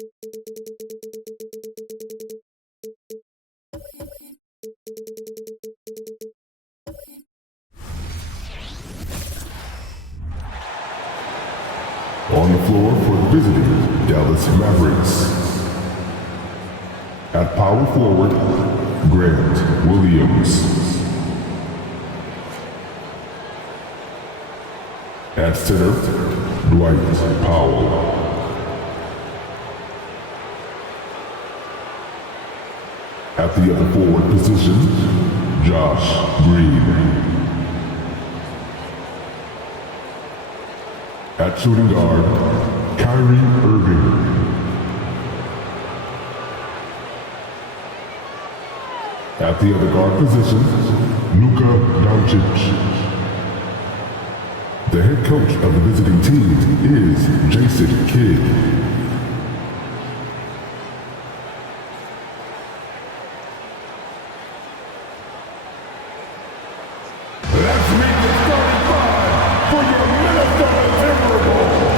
On the floor for the visiting Dallas Mavericks. At power forward, Grant Williams. At center, Dwight Powell. At the other forward position, Josh Green. At shooting guard, Kyrie Irving. At the other guard position, Luka Doncic. The head coach of the visiting team is Jason Kidd. Let's meet the starting five for your Minnesota Timberwolves.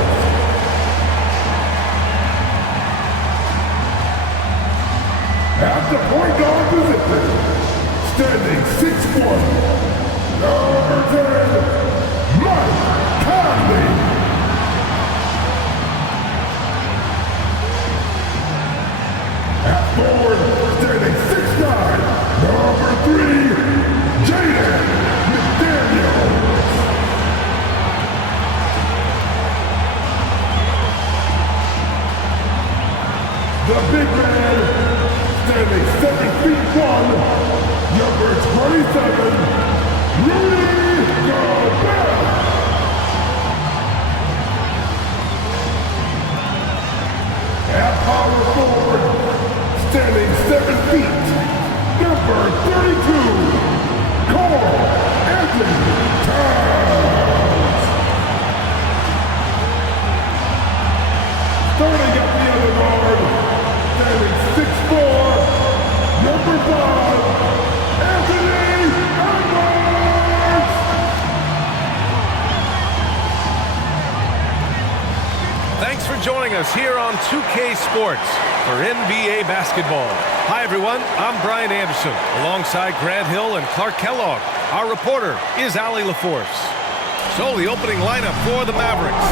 At the point guard position, standing 6'1", number 10, Mike Conley. At forward, standing 6'9", number 3, Jaden McDaniels. The big man, standing 7'1", number 27, Rudy Gobert. At power forward, standing 7 feet, number 32, Karl Anthony Towns. Starting at the other guard, standing 6'4", number 5, Anthony Edwards. Thanks for joining us here on 2K Sports for NBA basketball. Hi everyone, I'm Brian Anderson alongside Grant Hill and Clark Kellogg. Our reporter is Allie LaForce. So the opening lineup for the Mavericks.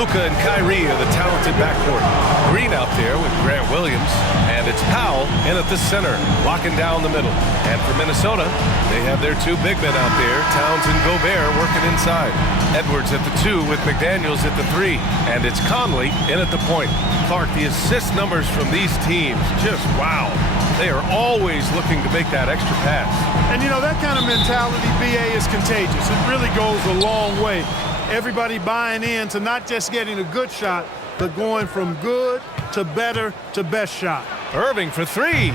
Luka and Kyrie are the talented backcourt. Green out there with Grant Williams, and it's Powell in at the center, locking down the middle. And for Minnesota, they have their two big men out there, Towns and Gobert, working inside. Edwards at the 2 with McDaniels at the 3, and it's Conley in at the point. Clark, the assist numbers from these teams, just wow. They are always looking to make that extra pass. And you know, that kind of mentality, BA, is contagious. It really goes a long way. Everybody buying in to not just getting a good shot, but going from good to better to best shot. Irving for 3,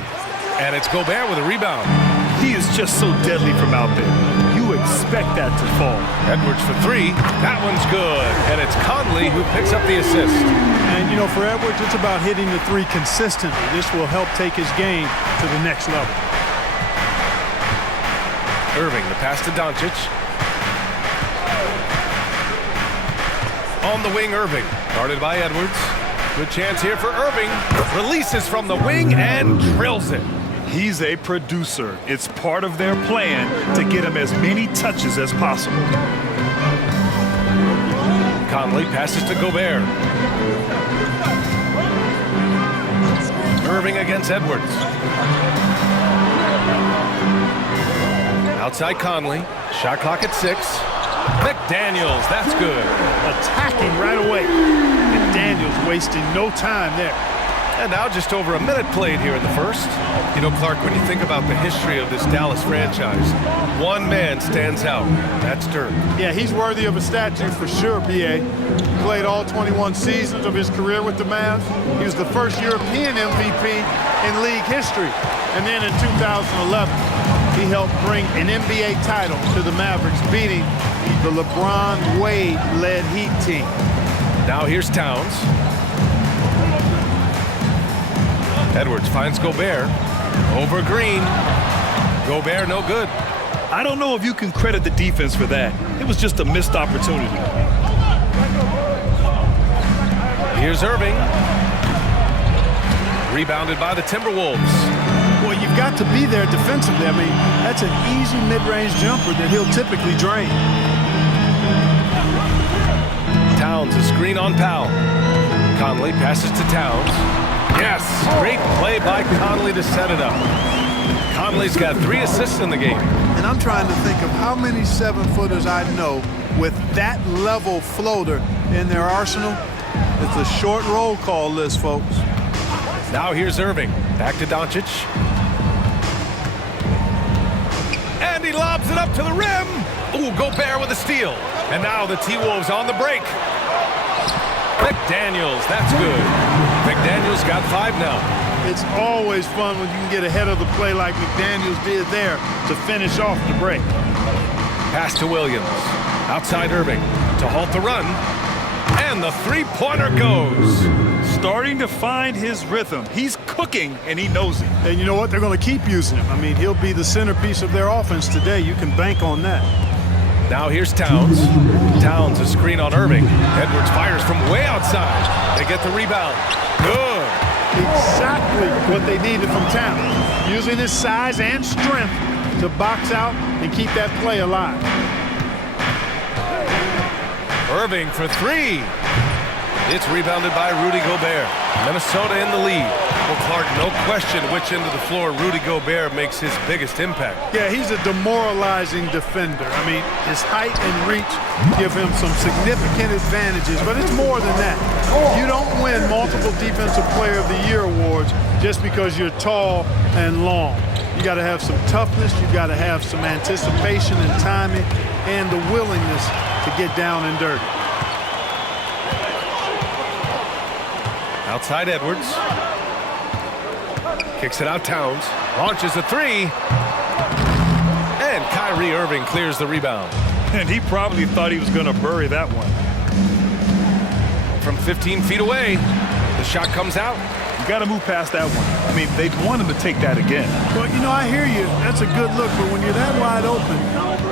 and it's Gobert with a rebound. He is just so deadly from out there. You expect that to fall. Edwards for 3, that one's good, and it's Conley who picks up the assist. And you know, for Edwards, it's about hitting the 3 consistently. This will help take his game to the next level. Irving, the pass to Doncic. On the wing, Irving, guarded by Edwards. Good chance here for Irving. Releases from the wing and drills it. He's a producer. It's part of their plan to get him as many touches as possible. Conley passes to Gobert. Irving against Edwards. Outside Conley. Shot clock at 6. McDaniels, that's good. Attacking right away. McDaniels wasting no time there. And now just over a minute played here in the first. You know, Clark, when you think about the history of this Dallas franchise, one man stands out. That's Dirk. Yeah, he's worthy of a statue for sure, BA. Played all 21 seasons of his career with the Mavs. He was the first European MVP in league history. And then in 2011, he helped bring an NBA title to the Mavericks, beating the LeBron Wade-led Heat team. Now here's Towns. Edwards finds Gobert. Over Green. Gobert no good. I don't know if you can credit the defense for that. It was just a missed opportunity. Here's Irving. Rebounded by the Timberwolves. Well, you've got to be there defensively. I mean, that's an easy mid-range jumper that he'll typically drain. Towns, a screen on Powell. Conley passes to Towns. Yes, great play by Conley to set it up. Conley's got 3 assists in the game. And I'm trying to think of how many 7-footers I know with that level floater in their arsenal. It's a short roll call list, folks. Now here's Irving. Back to Doncic. And he lobs it up to the rim. Ooh, Gobert with a steal. And now the T-Wolves on the break. McDaniels, that's good. McDaniels got 5 now. It's always fun when you can get ahead of the play like McDaniels did there to finish off the break. Pass to Williams. Outside Irving to halt the run. And the three-pointer goes. Starting to find his rhythm. He's cooking, and he knows it. And you know what? They're going to keep using him. I mean, he'll be the centerpiece of their offense today. You can bank on that. Now here's Towns. Towns, a screen on Irving. Edwards fires from way outside. They get the rebound. Good. Exactly what they needed from Towns. Using his size and strength to box out and keep that play alive. Irving for 3. It's rebounded by Rudy Gobert. Minnesota in the lead. Well, Clark, no question which end of the floor Rudy Gobert makes his biggest impact. Yeah, he's a demoralizing defender. I mean, his height and reach give him some significant advantages, but it's more than that. You don't win multiple Defensive Player of the Year awards just because you're tall and long. You got to have some toughness. You got to have some anticipation and timing and the willingness to get down and dirty. Outside Edwards. Kicks it out Towns. Launches a 3. And Kyrie Irving clears the rebound. And he probably thought he was going to bury that one. From 15 feet away, the shot comes out. You got to move past that one. I mean, they'd want him to take that again. Well, you know, I hear you. That's a good look, but when you're that wide open,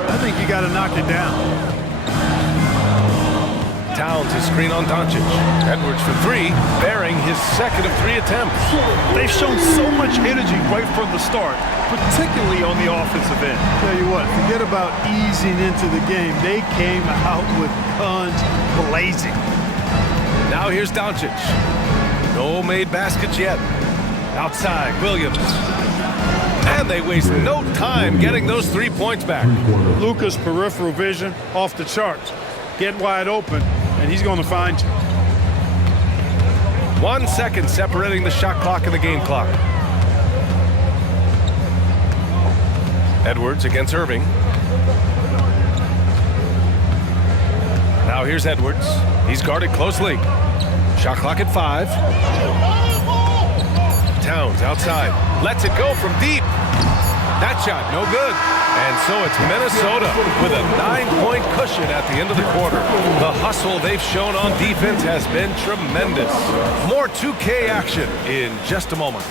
I think you got to knock it down. Towns, a screen on Doncic. Edwards for 3, bearing his second of 3 attempts. They've shown so much energy right from the start, particularly on the offensive end. Tell you what, forget about easing into the game. They came out with guns blazing. Now here's Doncic. No made baskets yet. Outside, Williams. And they waste no time getting those 3 points back. Luka's peripheral vision off the charts. Get wide open, and he's going to find you. 1 second separating the shot clock and the game clock. Edwards against Irving. Now here's Edwards. He's guarded closely. Shot clock at 5. Towns outside. Lets it go from deep. That shot, no good. And so it's Minnesota with a 9-point cushion at the end of the quarter. The hustle they've shown on defense has been tremendous. More 2K action in just a moment.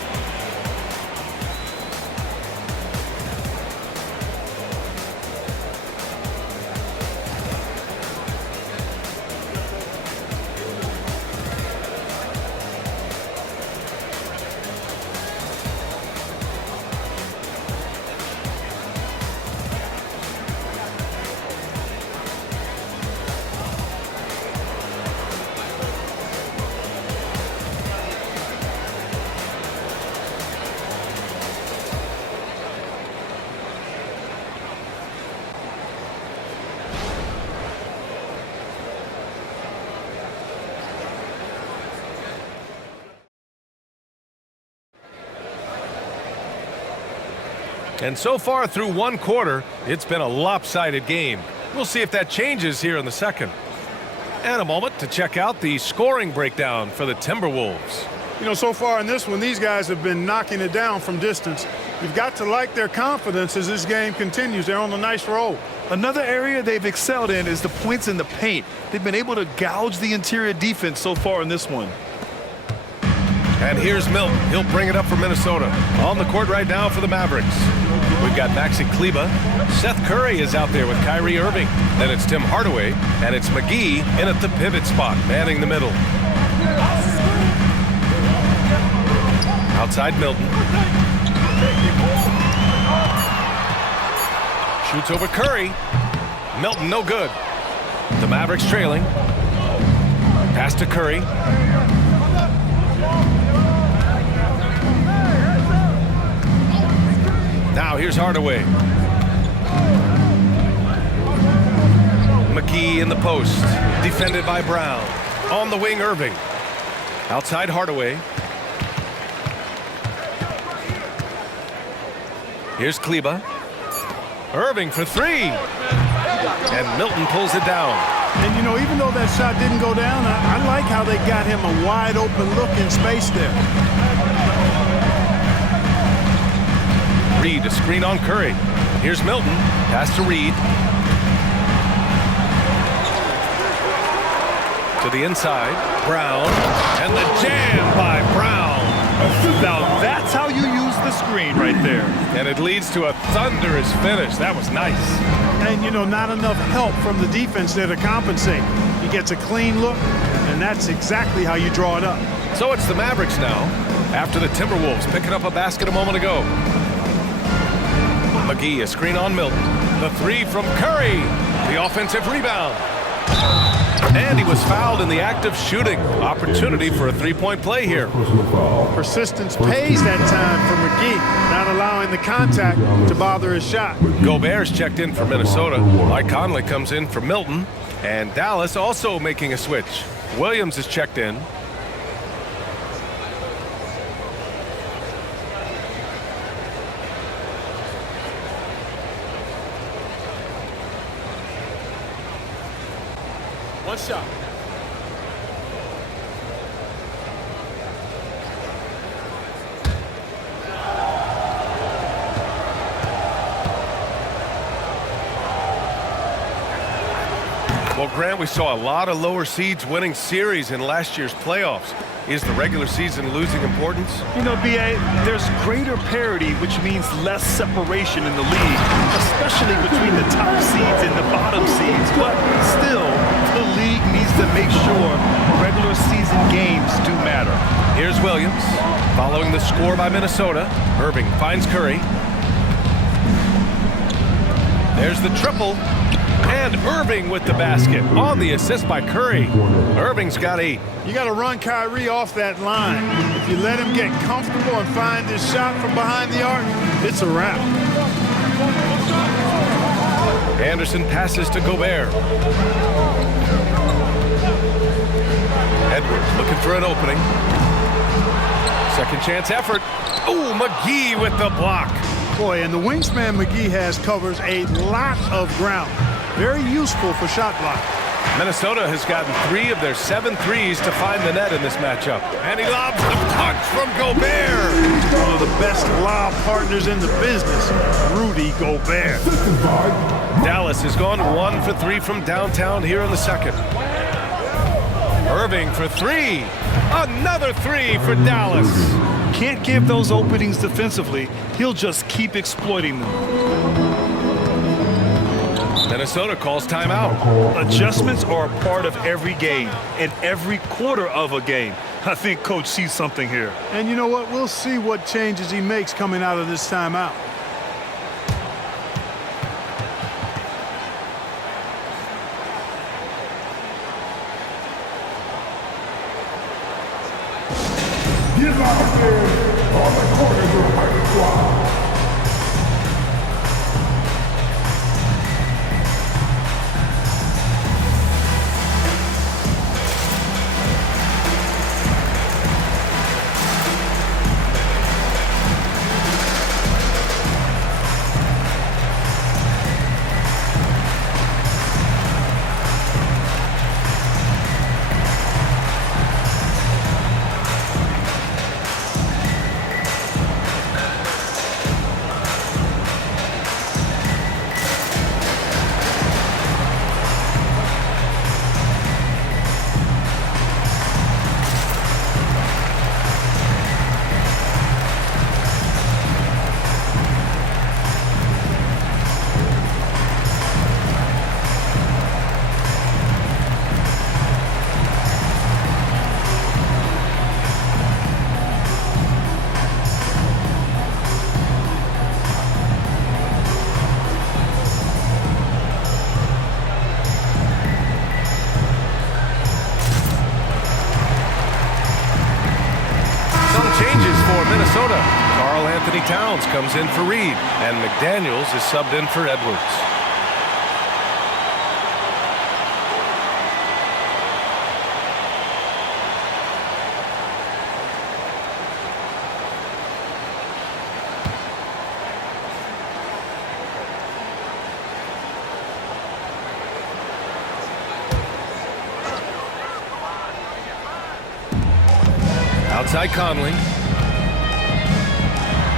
And so far through 1 quarter, it's been a lopsided game. We'll see if that changes here in the second. And a moment to check out the scoring breakdown for the Timberwolves. You know, so far in this one, these guys have been knocking it down from distance. You've got to like their confidence as this game continues. They're on a nice roll. Another area they've excelled in is the points in the paint. They've been able to gouge the interior defense so far in this one. And here's Milton. He'll bring it up for Minnesota. On the court right now for the Mavericks. We've got Maxi Kleba. Seth Curry is out there with Kyrie Irving. Then it's Tim Hardaway. And it's McGee in at the pivot spot, manning the middle. Outside Milton. Shoots over Curry. Milton, no good. The Mavericks trailing. Pass to Curry. Now here's Hardaway. McGee in the post. Defended by Brown. On the wing, Irving. Outside Hardaway. Here's Kleba. Irving for three. And Milton pulls it down. And, you know, even though that shot didn't go down, I like how they got him a wide open look in space there. Reed, a screen on Curry. Here's Milton. Pass to Reed. To the inside. Brown. And the jam by Brown. Now that's how you use the screen right there. And it leads to a thunderous finish. That was nice. And, you know, not enough help from the defense there to compensate. He gets a clean look, and that's exactly how you draw it up. So it's the Mavericks now, after the Timberwolves picking up a basket a moment ago. McGee, a screen on Milton. The three from Curry. The offensive rebound. And he was fouled in the act of shooting. Opportunity for a three-point play here. Persistence pays that time for McGee, not allowing the contact to bother his shot. Gobert's checked in for Minnesota. Mike Conley comes in for Milton. And Dallas also making a switch. Williams is checked in. One shot. Well, Grant, we saw a lot of lower seeds winning series in last year's playoffs. Is the regular season losing importance? You know, B.A., there's greater parity, which means less separation in the league, especially between the top seeds and the bottom seeds. But still, the league needs to make sure regular season games do matter. Here's Williams, following the score by Minnesota. Irving finds Curry. There's the triple. And Irving with the basket on the assist by Curry. Irving's got 8. You got to run Kyrie off that line. If you let him get comfortable and find his shot from behind the arc, it's a wrap. Anderson passes to Gobert. Edwards looking for an opening. Second chance effort. Oh, McGee with the block. Boy, and the wingspan McGee has covers a lot of ground. Very useful for shot block. Minnesota has gotten 3 of their 7 threes to find the net in this matchup. And he lobs the punch from Gobert. One of the best lob partners in the business, Rudy Gobert. Dallas has gone 1 for 3 from downtown here in the second. Irving for 3. Another 3 for Dallas. Can't give those openings defensively. He'll just keep exploiting them. Minnesota calls timeout. Adjustments are a part of every game and every quarter of a game. I think Coach sees something here. And you know what? We'll see what changes he makes coming out of this timeout. Get out there on the corners of High Squad. Some changes for Minnesota. Karl Anthony Towns comes in for Reed, and McDaniels is subbed in for Edwards. Outside Conley.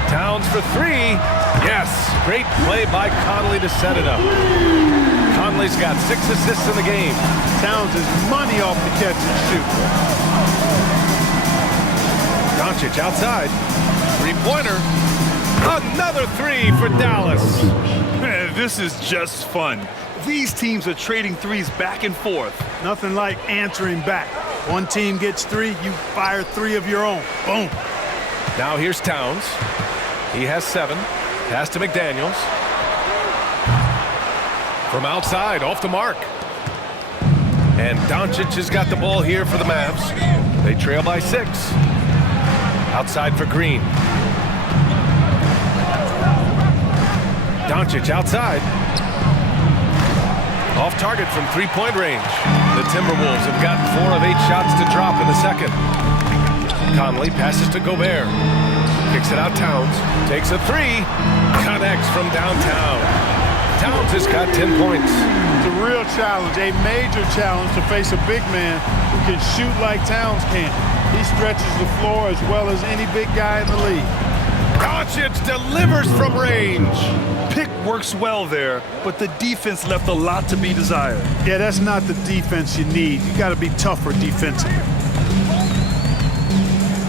Towns for three. Yes, great play by Conley to set it up. Conley's got 6 assists in the game. Towns is money off the catch and shoot. Doncic outside. Three-pointer. Another three for Dallas. Man, this is just fun. These teams are trading threes back and forth. Nothing like answering back. One team gets 3, you fire 3 of your own. Boom. Now here's Towns. He has 7. Pass to McDaniels. From outside, off the mark. And Doncic has got the ball here for the Mavs. They trail by 6. Outside for Green. Doncic outside. Off target from three-point range. The Timberwolves have gotten 4 of 8 shots to drop in the second. Conley passes to Gobert. Kicks it out Towns. Takes a 3. Connects from downtown. Towns has got 10 points. It's a real challenge, a major challenge to face a big man who can shoot like Towns can. He stretches the floor as well as any big guy in the league. Doncic delivers from range. Pick works well there, but the defense left a lot to be desired. Yeah, that's not the defense you need. You got to be tougher defensively.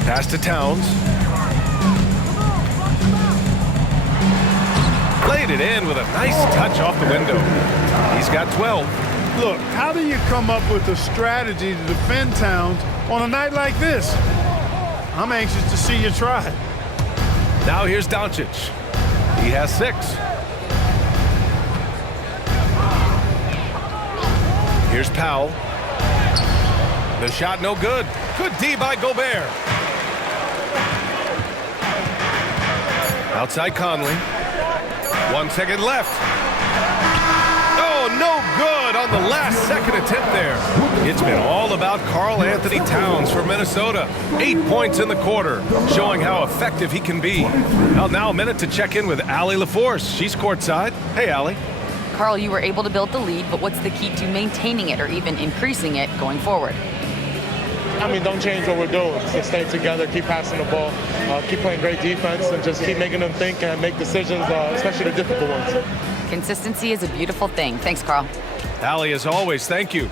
Pass to Towns. Played it in with a nice touch off the window. He's got 12. Look, how do you come up with a strategy to defend Towns on a night like this? I'm anxious to see you try it. Now here's Doncic. He has 6. Here's Powell. The shot no good. Good D by Gobert. Outside Conley. 1 second left. Oh, no good on the last second attempt there. It's been all about Karl Anthony Towns for Minnesota. 8 points in the quarter, showing how effective he can be. Well, now a minute to check in with Allie LaForce. She's courtside. Hey, Allie. Karl, you were able to build the lead, but what's the key to maintaining it or even increasing it going forward? I mean, don't change what we're doing. Just stay together, keep passing the ball, keep playing great defense, and just keep making them think and make decisions, especially the difficult ones. Consistency is a beautiful thing. Thanks, Karl. Allie, as always, thank you.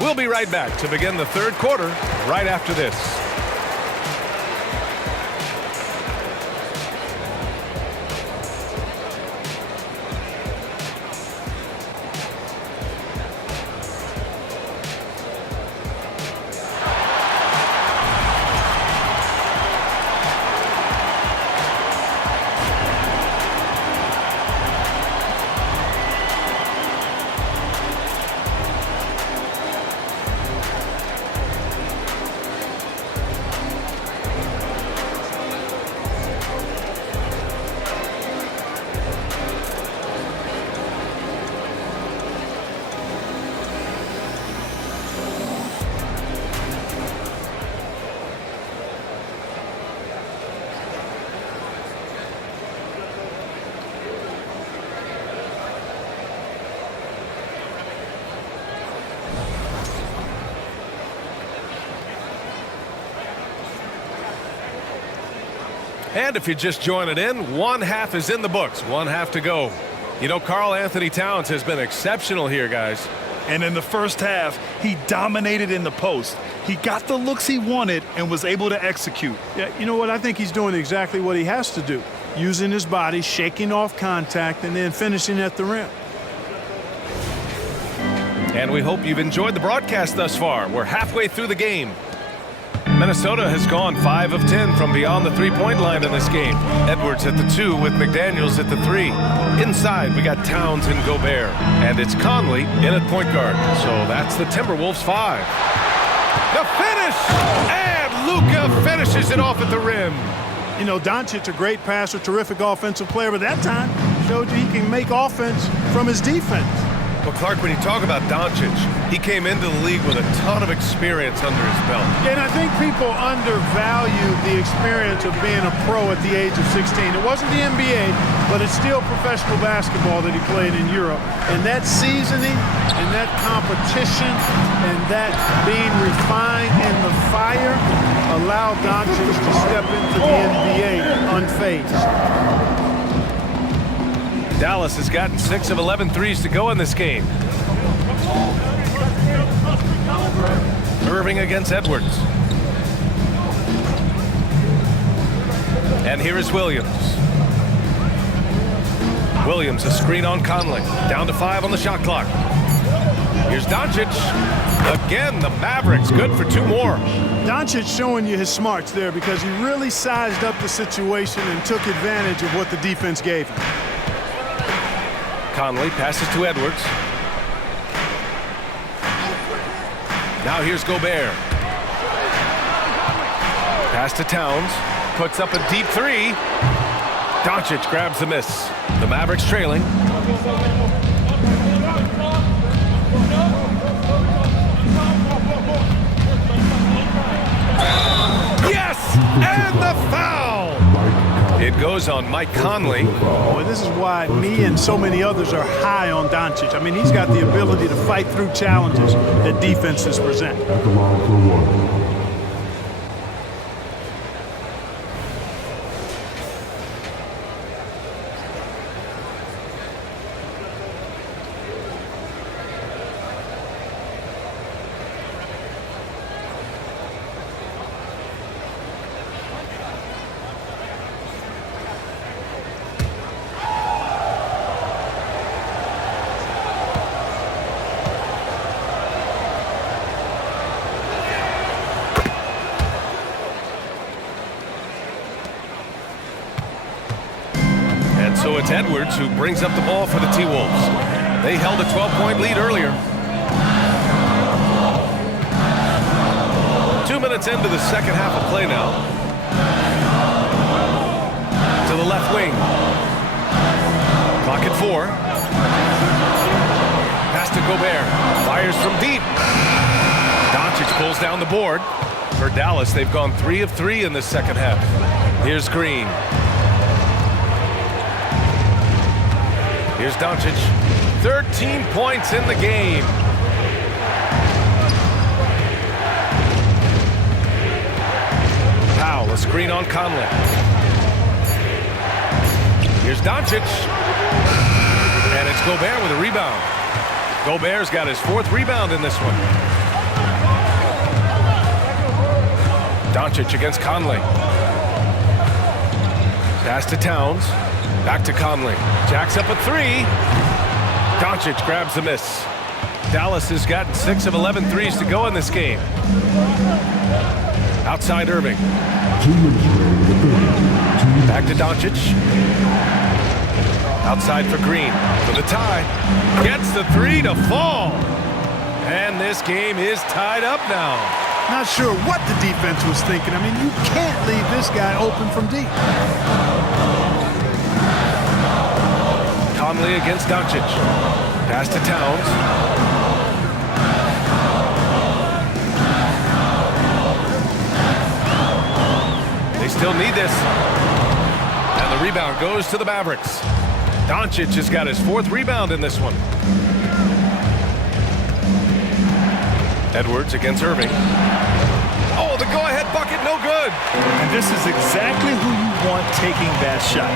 We'll be right back to begin the third quarter right after this. And if you're just joining in, one half is in the books, one half to go. You know, Karl Anthony Towns has been exceptional here, guys. And in the first half, he dominated in the post. He got the looks he wanted and was able to execute. Yeah, you know what? I think he's doing exactly what he has to do. Using his body, shaking off contact, and then finishing at the rim. And we hope you've enjoyed the broadcast thus far. We're halfway through the game. Minnesota has gone 5 of 10 from beyond the three-point line in this game. Edwards at the 2 with McDaniels at the 3. Inside, we got Towns and Gobert. And it's Conley in at point guard. So that's the Timberwolves 5. The finish! And Luka finishes it off at the rim. You know, Doncic, a great passer, terrific offensive player, but that time showed you he can make offense from his defense. Well, Clark, when you talk about Doncic, he came into the league with a ton of experience under his belt. And I think people undervalue the experience of being a pro at the age of 16. It wasn't the NBA, but it's still professional basketball that he played in Europe. And that seasoning and that competition and that being refined in the fire allowed Doncic to step into the NBA unfazed. Dallas has gotten 6 of 11 threes to go in this game. Irving against Edwards. And here is Williams. Williams, a screen on Conley. Down to 5 on the shot clock. Here's Doncic. Again, the Mavericks good for 2 more. Doncic showing you his smarts there because he really sized up the situation and took advantage of what the defense gave him. Conley passes to Edwards. Now here's Gobert. Pass to Towns. Puts up a deep 3. Doncic grabs the miss. The Mavericks trailing. Yes! And the foul! It goes on Mike Conley. Boy, this is why me and so many others are high on Doncic. I mean, he's got the ability to fight through challenges that defenses present. At the line for one. So it's Edwards who brings up the ball for the T-Wolves. They held a 12-point lead earlier. 2 minutes into the second half of play now. To the left wing. Clock at 4. Pass to Gobert. Fires from deep. Doncic pulls down the board. For Dallas, they've gone 3 of 3 in this second half. Here's Green. Here's Doncic. 13 points in the game. Powell, a screen on Conley. Here's Doncic. And it's Gobert with a rebound. Gobert's got his 4th rebound in this one. Doncic against Conley. Pass to Towns. Back to Conley. Jacks up a 3. Doncic grabs the miss. Dallas has gotten 6 of 11 threes to go in this game. Outside Irving. Back to Doncic. Outside for Green. For the tie. Gets the 3 to fall. And this game is tied up now. Not sure what the defense was thinking. I mean, you can't leave this guy open from deep. Conley against Doncic. Pass to Towns. They still need this. And the rebound goes to the Mavericks. Doncic has got his 4th rebound in this one. Edwards against Irving. Oh, the go-ahead bucket, no good. And this is exactly who you want taking that shot.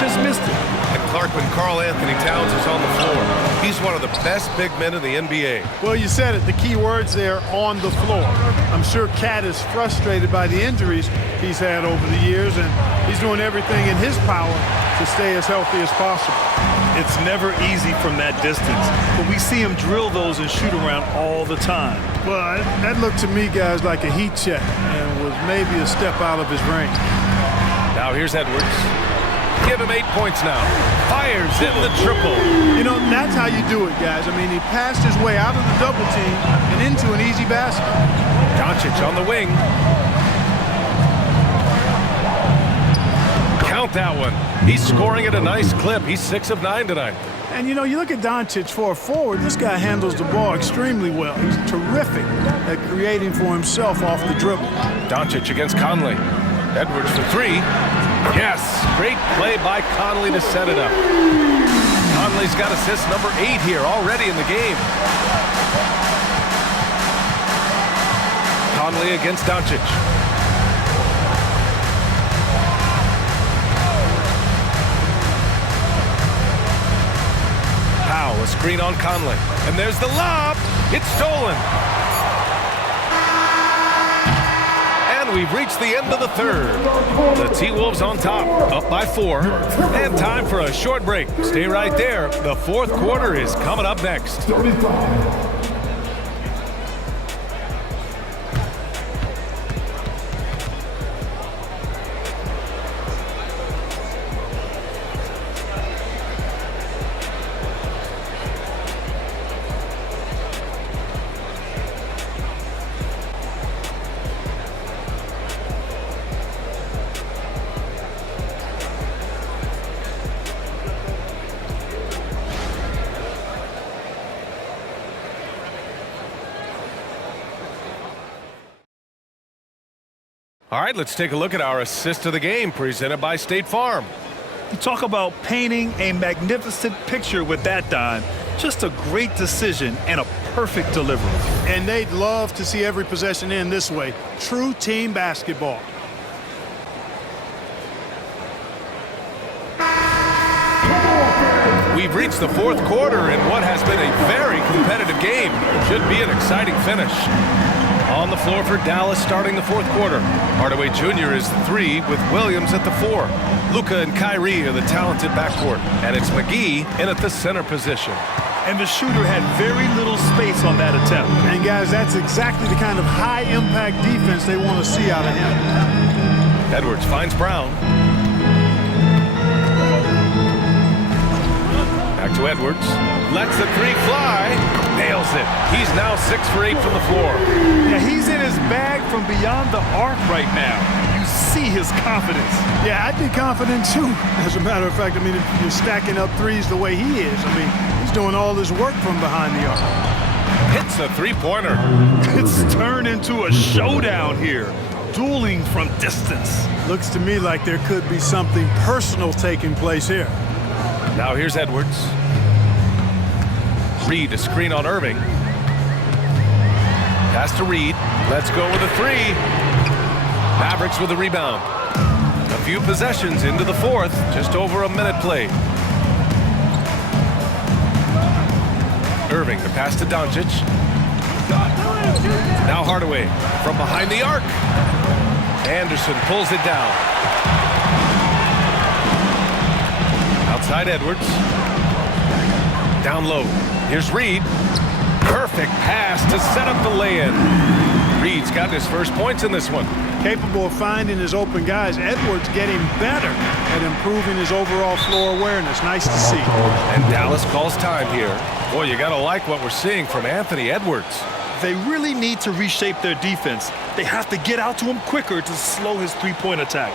Just missed it. And Clark, when Karl Anthony Towns is on the floor, he's one of the best big men in the NBA. Well, you said it. The key words there, on the floor. I'm sure Cat is frustrated by the injuries he's had over the years, and he's doing everything in his power to stay as healthy as possible. It's never easy from that distance, but we see him drill those and shoot around all the time. Well, that looked to me, guys, like a heat check and was maybe a step out of his range. Now here's Edwards. Give him 8 points now. Fires in the triple. You know, that's how you do it, guys. I mean, he passed his way out of the double team and into an easy basket. Doncic on the wing. about that one. He's scoring at a nice clip. He's 6 of 9 tonight. And, you know, you look at Doncic for a forward, this guy handles the ball extremely well. He's terrific at creating for himself off the dribble. Doncic against Conley. Edwards for 3. Yes, great play by Conley to set it up. Conley's got assist number 8 here already in the game. Conley against Doncic. Powell, a screen on Conley. And there's the lob. It's stolen. And we've reached the end of the third. The T-Wolves on top, up by 4. And time for a short break. Stay right there. The fourth quarter is coming up next. 35. All right, let's take a look at our assist of the game presented by State Farm. You talk about painting a magnificent picture with that, Don. Just a great decision and a perfect delivery. And they'd love to see every possession end this way. True team basketball. We've reached the fourth quarter in what has been a very competitive game. Should be an exciting finish. On the floor for Dallas starting the fourth quarter. Hardaway Jr. is the 3 with Williams at the 4. Luka and Kyrie are the talented backcourt. And it's McGee in at the center position. And the shooter had very little space on that attempt. And guys, that's exactly the kind of high-impact defense they want to see out of him. Edwards finds Brown. Back to Edwards. Lets the 3 fly. Nails it. He's now 6 for 8 from the floor. Yeah, he's in his bag from beyond the arc right now. You see his confidence. Yeah, I'd be confident too. As a matter of fact, I mean, if you're stacking up threes the way he is, I mean, he's doing all this work from behind the arc. Hits a 3-pointer. It's turned into a showdown here. Dueling from distance. Looks to me like there could be something personal taking place here. Now here's Edwards. Reed, a screen on Irving. Pass to Reed. Let's go with a 3. Mavericks with a rebound. A few possessions into the fourth. Just over a minute played. Irving, the pass to Doncic. Now Hardaway from behind the arc. Anderson pulls it down. Outside Edwards. Down low. Here's Reed. Perfect pass to set up the lay-in. Reed's gotten his first points in this one. Capable of finding his open guys. Edwards getting better at improving his overall floor awareness. Nice to see. And Dallas calls time here. Boy, you gotta like what we're seeing from Anthony Edwards. They really need to reshape their defense. They have to get out to him quicker to slow his three-point attack.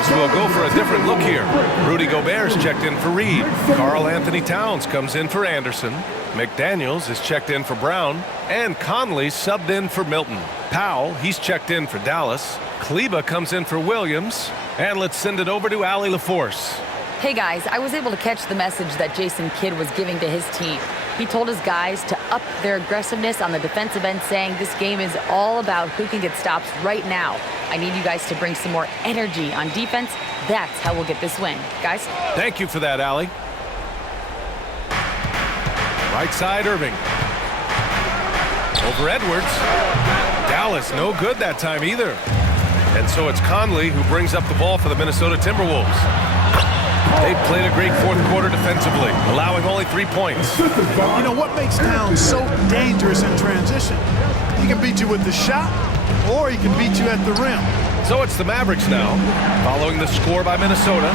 Timberwolves will go for a different look here. Rudy Gobert's checked in for Reed. Karl Anthony Towns comes in for Anderson. McDaniels is checked in for Brown. And Conley subbed in for Milton. Powell, he's checked in for Dallas. Kleba comes in for Williams. And let's send it over to Allie LaForce. Hey guys, I was able to catch the message that Jason Kidd was giving to his team. He told his guys to up their aggressiveness on the defensive end, saying this game is all about who can get stops right now. I need you guys to bring some more energy on defense. That's how we'll get this win. Guys? Thank you for that, Allie. Right side, Irving. Over Edwards. Dallas, no good that time either. And so it's Conley who brings up the ball for the Minnesota Timberwolves. They played a great fourth quarter defensively, allowing only 3 points. You know what makes Towns so dangerous in transition? He can beat you with the shot, or he can beat you at the rim. So it's the Mavericks now, following the score by Minnesota.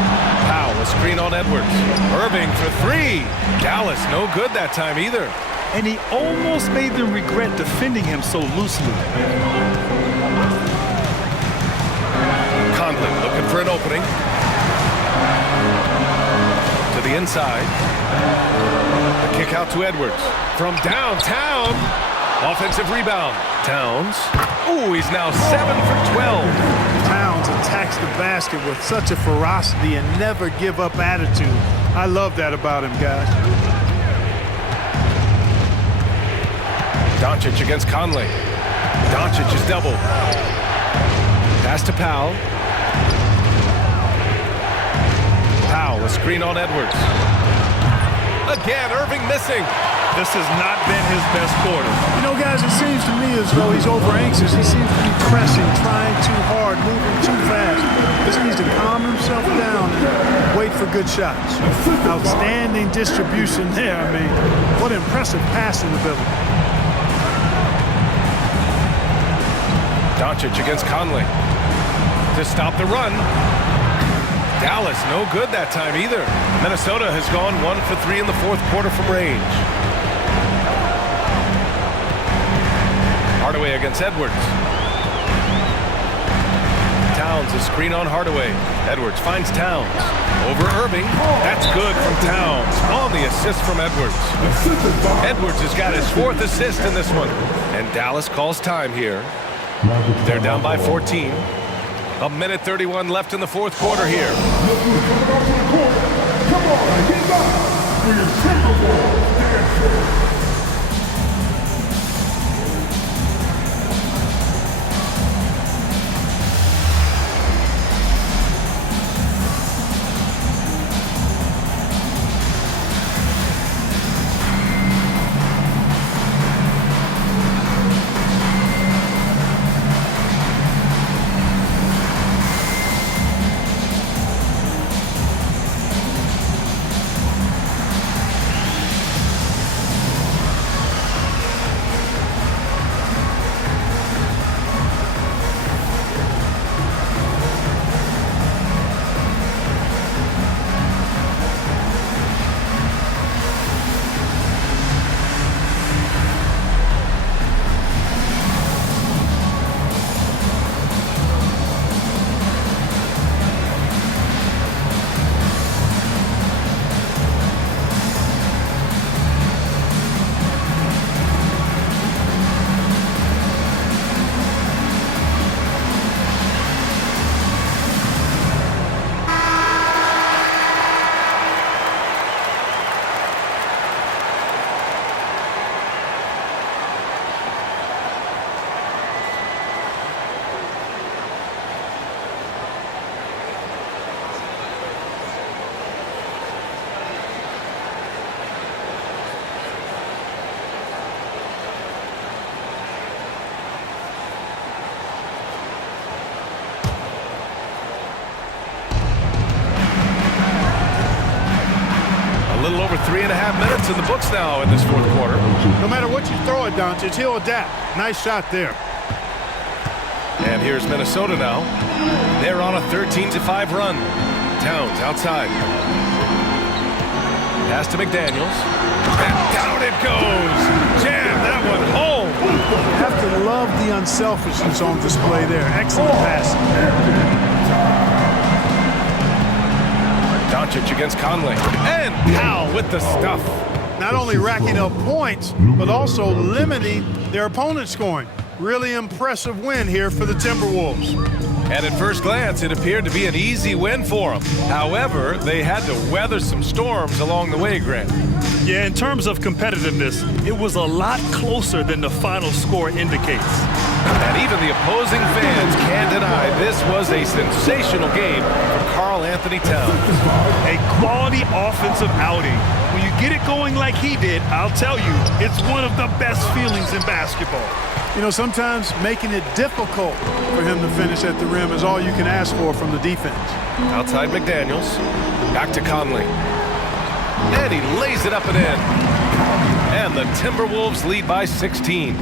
Powell, a screen on Edwards. Irving for 3. Dallas, no good that time either. And he almost made them regret defending him so loosely. Conley looking for an opening. To the inside. The kick out to Edwards. From downtown. Offensive rebound. Towns. Ooh, he's now 7 for 12. Towns attacks the basket with such a ferocity and never give up attitude. I love that about him, guys. Doncic against Conley. Doncic is doubled. Pass to Powell. Powell, a screen on Edwards. Again, Irving missing. This has not been his best quarter. You know, guys, it seems to me as though he's over anxious. He seems to be pressing, trying too hard, moving too fast. Just needs to calm himself down and wait for good shots. Outstanding distribution there. I mean, what impressive passing ability. Doncic against Conley. To stop the run. Dallas, no good that time either. Minnesota has gone 1 for 3 in the fourth quarter from range. Hardaway against Edwards. Towns, a screen on Hardaway. Edwards finds Towns. Over Irving. That's good from Towns. On the assist from Edwards. Edwards has got his 4th assist in this one. And Dallas calls time here. They're down by 14. A minute 31 left in the fourth quarter here. Come on, get back for your Timberwolves dancer. little over 3.5 minutes in the books now in this fourth quarter. No matter what you throw at Doncic, he'll adapt. Nice shot there. And here's Minnesota now. They're on a 13-5 run. Towns outside. Pass to McDaniels. And down it goes. Jam that one home. You have to love the unselfishness on display there. Excellent passing. Doncic against Conley. And Powell with the stuff. Not only racking up points, but also limiting their opponent's scoring. Really impressive win here for the Timberwolves. And at first glance, it appeared to be an easy win for them. However, they had to weather some storms along the way, Grant. Yeah, in terms of competitiveness, it was a lot closer than the final score indicates. And even the opposing fans can't deny this was a sensational game for Karl Anthony Towns. A quality offensive outing. When you get it going like he did, I'll tell you, it's one of the best feelings in basketball. You know, sometimes making it difficult for him to finish at the rim is all you can ask for from the defense. Outside McDaniels. Back to Conley. And he lays it up and in. And the Timberwolves lead by 16.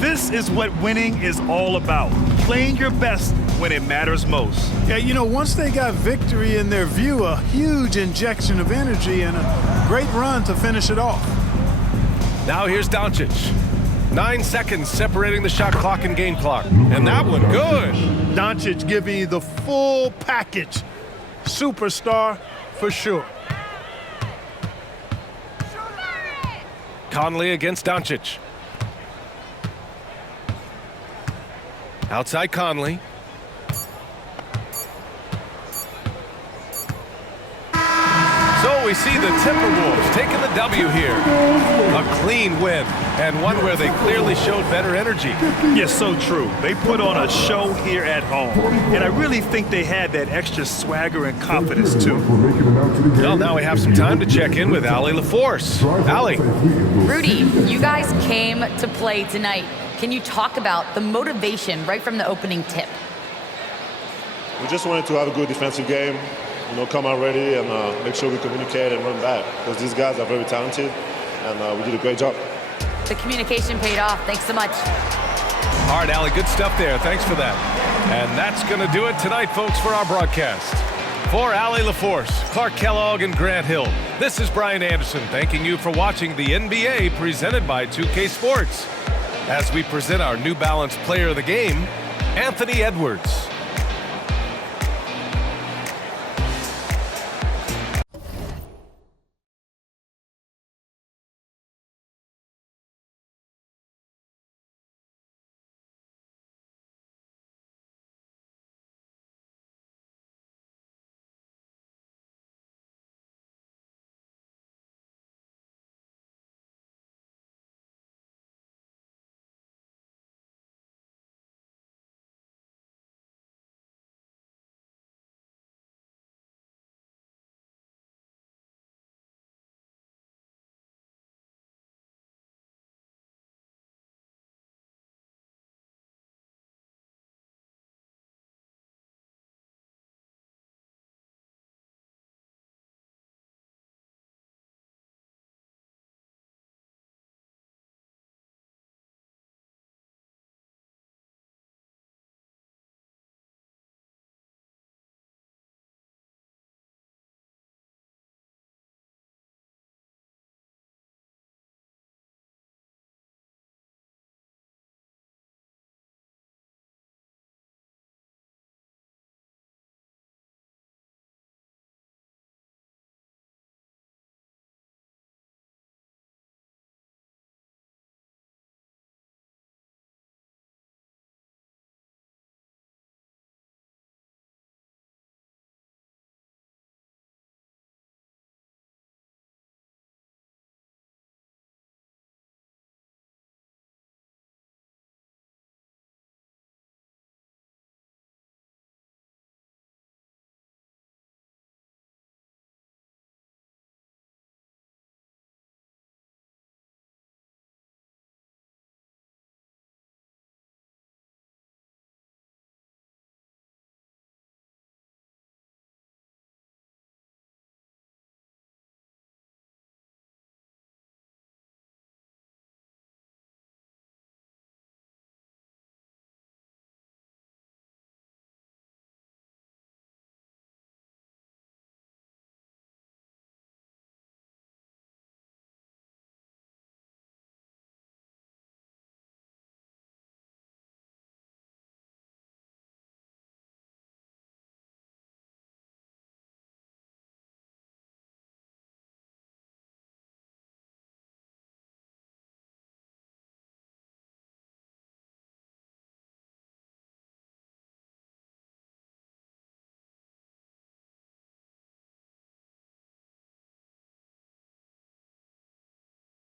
This is what winning is all about. Playing your best when it matters most. Yeah, you know, once they got victory in their view, a huge injection of energy and a great run to finish it off. Now here's Doncic. 9 seconds separating the shot clock and game clock. And that one good. Doncic giving you the full package. Superstar for sure. Conley against Doncic. Outside Conley. So we see the Timberwolves taking the W here. A clean win, and one where they clearly showed better energy. Yes, so true. They put on a show here at home, and I really think they had that extra swagger and confidence, too. Well, now we have some time to check in with Allie LaForce. Allie. Rudy, you guys came to play tonight. Can you talk about the motivation right from the opening tip? We just wanted to have a good defensive game. You know, come out ready and make sure we communicate and run back, because these guys are very talented, and we did a great job. The communication paid off. Thanks so much. All right, Allie, good stuff there. Thanks for that. And that's going to do it tonight, folks, for our broadcast. For Allie LaForce, Clark Kellogg, and Grant Hill, this is Brian Anderson thanking you for watching the NBA presented by 2K Sports. As we present our New Balance Player of the Game, Anthony Edwards.